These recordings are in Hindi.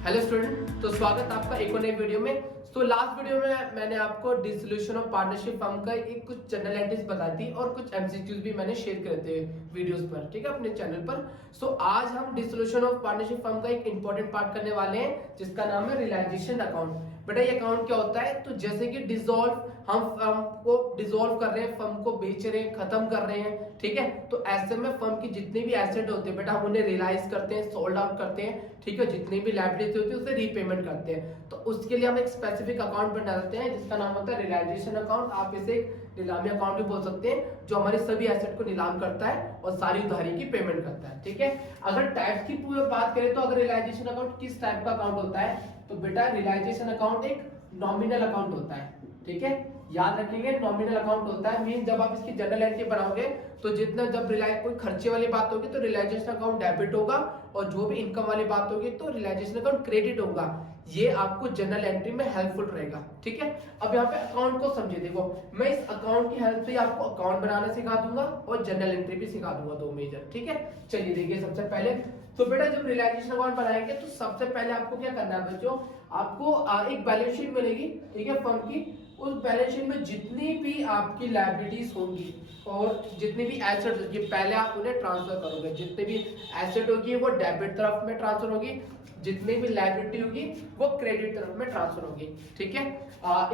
हेलो स्टूडेंट, तो स्वागत आपका एक और नई वीडियो में। तो लास्ट वीडियो में मैंने आपको डिसोल्यूशन ऑफ पार्टनरशिप फर्म का एक कुछ जनरल एंट्रीज बताई थी और कुछ एमसीक्यूज भी मैंने शेयर करे थे वीडियोस पर, ठीक है, अपने चैनल पर। सो आज हम डिसोल्यूशन ऑफ पार्टनरशिप फर्म का एक इंपॉर्टेंट पार्ट करने वाले हैं जिसका नाम है रियलाइजेशन अकाउंट। बेटा ये अकाउंट क्या होता है? तो जैसे कि डिसॉल्व, हम फर्म को डिसॉल्व कर रहे हैं, फर्म को बेच रहे हैं, खत्म कर रहे हैं, ठीक है। तो ऐसे में फर्म की जितने भी एसेट होते हैं बेटा हम उन्हें रियलाइज करते हैं, सोल्ड आउट करते हैं, ठीक है। जितनी भी लायबिलिटी होती है उसे रीपेमेंट करते हैं। तो उसके लिए हम एक स्पेसिफिक अकाउंट बनाते हैं जिसका नाम होता है रियलाइजेशन अकाउंट। आप इसे नीलामी अकाउंट भी बोल सकते हैं, जो हमारे सभी एसेट को नीलाम करता है और सारी उधारी की पेमेंट करता है, ठीक है। अगर टाइप की पूरी बात करें तो अगर रियलाइजेशन अकाउंट किस टाइप का अकाउंट होता है, तो बेटा रियलाइजेशन अकाउंट एक नॉमिनल अकाउंट होता है, ठीक है। याद रखेंगे, नॉमिनल अकाउंट होता है। मीन जब आप इसकी जनरल एंट्री बनाओगे तो जितना जब रिलाइज कोई खर्चे वाली बात होगी तो रियलाइजेशन अकाउंट डेबिट होगा, और जो भी इनकम वाली बात होगी तो रियलाइजेशन अकाउंट क्रेडिट होगा। ये आपको जनरल एंट्री में हेल्पफुल रहेगा, ठीक है। अब यहाँ पे अकाउंट को समझिए। देखो, मैं इस अकाउंट की हेल्प से आपको अकाउंट बनाना सिखा दूंगा और जनरल एंट्री भी सिखा दूंगा, दो मेजर, ठीक है। चलिए देखिए, सबसे पहले तो बेटा जब रियलाइजेशन अकाउंट बनाएंगे तो सबसे पहले आपको क्या करना है बच्चों, आपको एक बैलेंस शीट मिलेगी, ठीक है, फर्म की। उस बैलेंस शीट में जितनी भी आपकी लायबिलिटीज होंगी और जितनी भी एसेट होगी पहले आप उन्हें ट्रांसफर करोगे। जितनी भी एसेट होगी वो डेबिट तरफ में ट्रांसफर होगी, जितनी भी लायबिलिटी होगी वो क्रेडिट तरफ में ट्रांसफर होगी, ठीक है।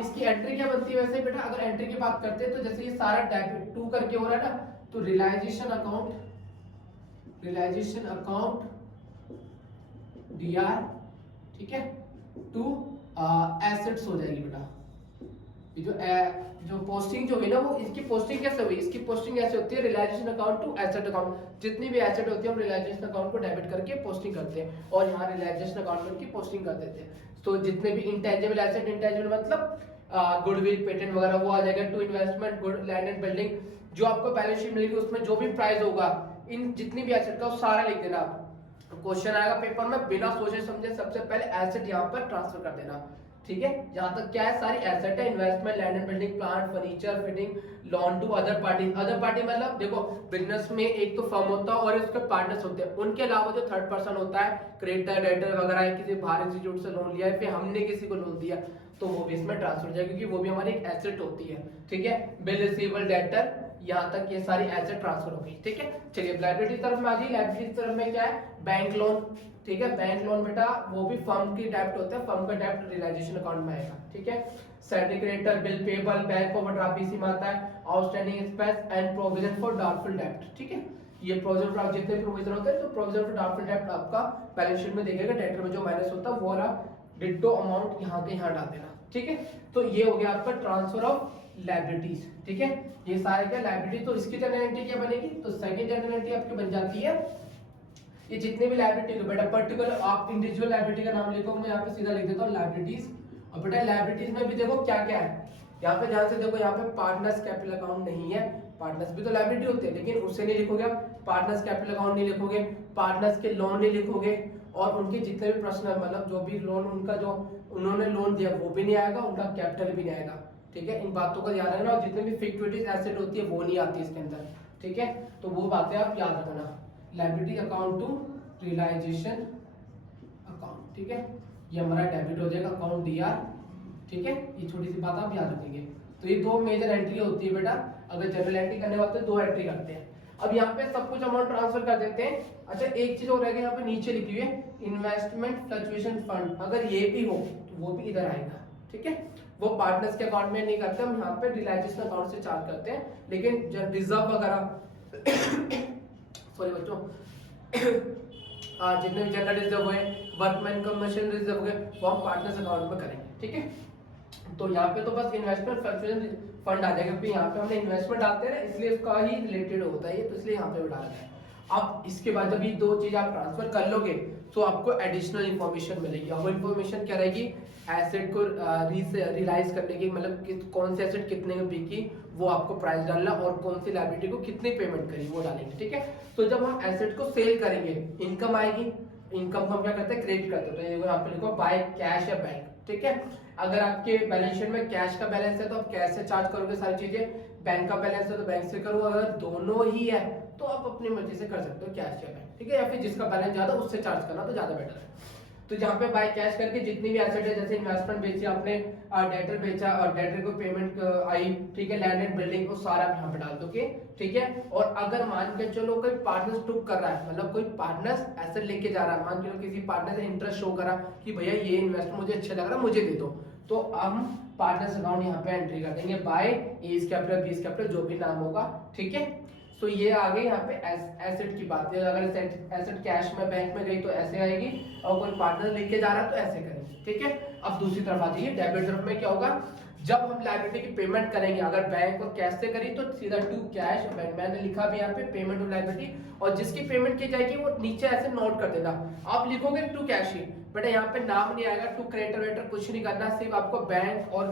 इसकी एंट्री क्या बनती है वैसे बेटा? अगर एंट्री की बात करते हैं तो जैसे ये सारा डेबिट टू करके हो रहा है ना, तो रियलाइजेशन अकाउंट डीआर, ठीक है, टू एसेट्स हो जाएगी बेटा। ये जो पोस्टिंग जो हुई ना, वो इसकी पोस्टिंग कैसे हुई? इसकी पोस्टिंग ऐसे होती है, realization account to asset account. जितनी भी एसेट होती है हम रियलाइजेशन अकाउंट को डेबिट करके पोस्टिंग करते हैं, और यहाँ रियलाइजेशन अकाउंट की पोस्टिंग कर देते हैं। तो जितने भी इंटेंजिबल एसेट, इंटेंजिबल मतलब गुडविल, पेटेंट वगैरह, वो आ जाएगा। To investment, good land and building, जो आपको बैलेंस शीट मिलेगी उसमें जो भी प्राइस होगा इन जितनी भी एसेट का वो सारा लिख देना आप। क्वेश्चन आएगा पेपर में, बिना सोचे समझे सबसे पहले एसेट यहाँ पर ट्रांसफर कर देना, ठीक है। जहां तक क्या है, सारी एसेट है, investment, land and building, plant, furniture, fitting, loan to other party. Other party मतलब देखो, बिजनेस में एक तो फर्म होता है और उसके पार्टनर्स होते हैं, उनके अलावा जो थर्ड पर्सन होता है, क्रेडिटर, डेटर वगैरह, किसी बाहर इंस्टीट्यूट से लोन लिया है, फिर हमने किसी को लोन दिया, तो वो भी इसमें ट्रांसफर हो जाएगा क्योंकि वो भी हमारी एक एसेट होती है, ठीक है। बिल रिसीवेबल, डेटर, यहाँ तक ये सारी एसेट ट्रांसफर हो गई, ठीक है। चलिए लायबिलिटी तरफ में आ जाइए। लायबिलिटी तरफ में क्या है? बैंक लोन, ठीक है। बैंक लोन बेटा वो भी फर्म की डेब्ट होता है, फर्म का डेब्ट रियलाइजेशन अकाउंट में आएगा, ठीक है। Salary creditor, bill payable, bank overdraft BC में आता है, outstanding expense and provision for doubtful डेब्ट, ठीक है। ये प्रोविजन फॉर जितने प्रोविजन होते हैं तो प्रोविजन फॉर डाउटफुल डेब्ट आपका बैलेंस शीट में देखिएगा, डेटर में जो माइनस होता है वो वाला डिट्टो अमाउंट यहाँ के यहाँ डाल देना, ठीक है। तो ये हो गया आपका ट्रांसफर ऑफ लायबिलिटीज, ठीक है। ये सारे क्या लायबिलिटी, तो इसकी जनरल एंट्री क्या बनेगी? तो सेकंड जनरल एंट्री आपकी बन जाती है, ये जितने भी लायबिलिटी को बेटा पर्टिकुलर आप इंडिविजुअल लायबिलिटी का नाम लिखो, मैं यहाँ पे सीधा लिख देता हूँ लायबिलिटीज। और बेटा लायबिलिटीज में भी देखो क्या क्या है, यहाँ पे ध्यान से देखो, यहाँ पे पार्टनर्स कैपिटल अकाउंट नहीं है। पार्टनर्स भी तो लायबिलिटी होते हैं लेकिन उससे नहीं लिखोगे, पार्टनर्स कैपिटल अकाउंट नहीं लिखोगे, पार्टनर्स के लोन नहीं लिखोगे, और उनके जितने भी पर्सनल मतलब जो भी लोन उनका जो उन्होंने लोन दिया वो भी नहीं आएगा, उनका कैपिटल भी नहीं आएगा, ठीक है। इन बातों का ध्यान रखना, और जितने भी फिक्सिड एसेट होती है वो नहीं आती इसके अंदर, ठीक है। तो वो बातें आप याद रखना। Liability account to realization account, ठीक है, ये हमारा डेबिट हो जाएगा अकाउंट डीआर, ठीक है। ये छोटी सी बात आप याद रखेंगे। तो ये दो मेजर एंट्री होती है बेटा, अगर जनरल एंट्री करने वाले दो एंट्री करते हैं। अब यहाँ पे सब कुछ अमाउंट ट्रांसफर कर देते हैं। अच्छा, एक चीज और रहेगा, यहाँ पे नीचे लिखी हुई है इन्वेस्टमेंट फ्लक्चुएशन फंड, अगर ये भी हो तो वो भी इधर आएगा, ठीक है। वो पार्टनर्स के अकाउंट में नहीं करते, हम यहाँ पे रियलाइजेशन अकाउंट से चार्ज करते हैं, लेकिन रिजर्व वगैरह सॉरी बच्चों जितने भी जनरल रिजर्व हुए, वर्कमैन कमर्शियल रिजर्व हुए, वो हम पार्टनर्स अकाउंट में करेंगे, ठीक है। तो यहाँ पे तो बस इन्वेस्टमेंट फ्लक्चुएशन फंड आ जाएगा, क्योंकि यहाँ पे हमने इन्वेस्टमेंट डालते हैं ना, इसलिए उसका ही रिलेटेड होता है ये, तो इसलिए यहाँ पे डाला है। अब इसके बाद जब ये दो चीज आप ट्रांसफर कर लोगे तो आपको एडिशनल इंफॉर्मेशन मिलेगी। वो इंफॉर्मेशन क्या रहेगी? एसेट को रियलाइज करने की, मतलब कौन से एसेट कितने में बिकी वो आपको प्राइस डालना, और कौन सी लायबिलिटी को कितनी पेमेंट करी वो डालेंगे, ठीक है। तो जब हम एसेट को सेल करेंगे इनकम आएगी, इनकम को हम क्या करते हैं? क्रेडिट करते हैं। तो यहाँ पे लिखो बाय कैश या बैंक, ठीक है। अगर आपके बैलेंस शीट में कैश का बैलेंस है तो आप कैश से चार्ज करोगे सारी चीजें, बैंक का बैलेंस है तो बैंक से करो, अगर दोनों ही है तो आप अपनी मर्जी से कर सकते हो, कैश या बैंक, ठीक है। या फिर जिसका बैलेंस ज्यादा उससे चार्ज करना तो ज्यादा बेटर है। तो यहाँ पे बाय कैश करके जितनी भी एसेट है, जैसे इन्वेस्टमेंट बेची आपने, डेटर बेचा और डेटर को पेमेंट आई, ठीक है, लैंड एंड बिल्डिंग, वो सारा यहाँ पे डाल दोगे, ठीक है। और अगर मान के चलो कोई पार्टनर टुक कर रहा है, मतलब कोई पार्टनर एसेट लेके जा रहा है, मान के चलो किसी पार्टनर ने इंटरेस्ट शो करा कि भैया ये इन्वेस्टमेंट मुझे अच्छा लग रहा है, मुझे दे दो, तो हम पार्टनर्स अकाउंट यहाँ पे एंट्री कर देंगे by A's capital, B's capital, जो भी नाम होगा, ठीक है। सो ये आ गई यहाँ पे एसेट की बात है। अगर एसेट कैश में बैंक में गई तो ऐसे आएगी, और कोई पार्टनर लेके जा रहा है तो ऐसे करेंगे, ठीक है। अब दूसरी तरफ आ जाइए, डेबिट तरफ में क्या होगा, जब हम लायबिलिटी की पेमेंट करेंगे, अगर बैंक और कैश से करी तो सीधा टू कैश बैंक, मैंने लिखा भी यहाँ पे पेमेंट ऑफ लायबिलिटी, और जिसकी पेमेंट की जाएगी वो नीचे ऐसे नोट कर देना, आप लिखोगे टू कैश ही, बेटा यहाँ पे नाम नहीं आएगा, टू क्रेडिटर वेटर कुछ नहीं करना, सिर्फ आपको बैंक और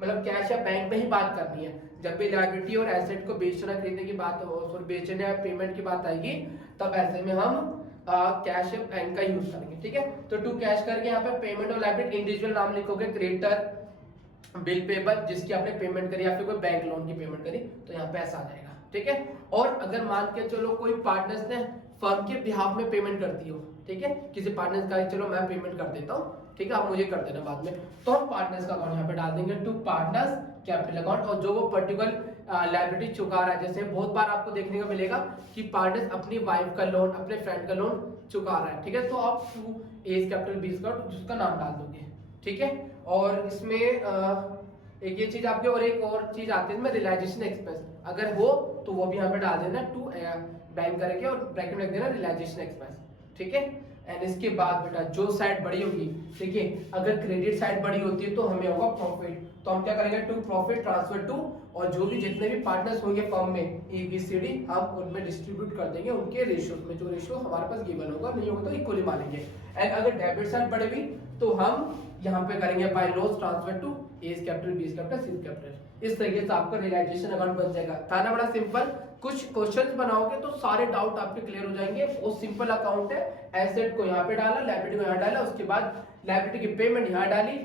मतलब कैश या बैंक में ही बात करनी है। जब भी लायबिलिटी और एसेट को बेचना खरीदने की बात और बेचने या पेमेंट की बात आएगी, तब ऐसे में हम कैश या बैंक का यूज करेंगे, ठीक है। तो टू कैश करके यहाँ पे पेमेंट और लायबिलिटी इंडिविजुअल नाम लिखोगे, क्रेडिटर, बिल पेबल जिसकी आपने पेमेंट करी या फिर कोई बैंक लोन की पेमेंट करी, तो यहाँ पे ऐसा आ जाएगा, ठीक है। और अगर मान के चलो कोई पार्टनर्स ने फर्म के बिहाफ में पेमेंट कर दी हो, ठीक है, किसी पार्टनर्स का चलो मैं पेमेंट कर देता हूँ, ठीक है, आप मुझे कर देना बाद में, तो हम पार्टनर्स का अकाउंट यहाँ पे डाल देंगे टू पार्टनर्स कैपिटल अकाउंट। और जो वो पर्टिकुलर लायबिलिटी चुका रहा है, जैसे बहुत बार आपको देखने को मिलेगा कि पार्टनर्स अपनी वाइफ का लोन, अपने फ्रेंड का लोन चुका रहा है, ठीक है, तो आप टू एज कैपिटल बीस का जिसका नाम डाल दोगे, ठीक है। और इसमें एक ये चीज आपके, और एक और चीज आती है इसमें रियलाइजेशन एक्सपेंस, अगर हो तो वो भी यहाँ पे डाल देना टू बैंक करके और ब्रैकेट में लिख देना रियलाइजेशन एक्सपेंस, ठीक है। एंड इसके बाद बेटा जो साइड बड़ी होगी, ठीक है, अगर क्रेडिट साइड बड़ी होती है तो हमें होगा प्रॉफिट, तो हम क्या करेंगे टू प्रॉफिट ट्रांसफर टू, और जो भी जितने भी पार्टनर्स होंगे फर्म में ABCD हम उनमें डिस्ट्रीब्यूट कर देंगे उनके रेशियो में, जो रेशियो हमारे पास गिवन होगा, नहीं होगा तो इक्वली मानेंगे। एंड अगर डेबिट साइड बढ़े भी तो हम यहाँ पे करेंगे by loss transfer to A's capital, B's capital, C capital. इस तरीके से आपका रियलाइजेशन अकाउंट बन जाएगा। था ना बड़ा सिंपल, कुछ क्वेश्चंस बनाओगे तो सारे डाउट आपके क्लियर हो जाएंगे। वो सिंपल अकाउंट है, एसेट को यहाँ पे डाला, लायबिलिटी को यहाँ डाला, उसके बाद लायबिलिटी की पेमेंट यहाँ डाली,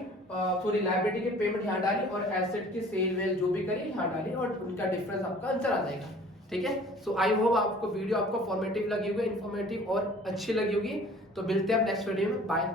सॉरी लायबिलिटी की पेमेंट यहाँ डाली, और एसेट की सेल वेल जो भी करी यहाँ डाली, और उनका डिफरेंस आपका आंसर आ जाएगा, ठीक है। सो आई होप आपको वीडियो आपको फॉर्मेटिव लगी होगी, इन्फॉर्मेटिव और अच्छी लगी होगी। तो मिलते हैं नेक्स्ट वीडियो में, बाय।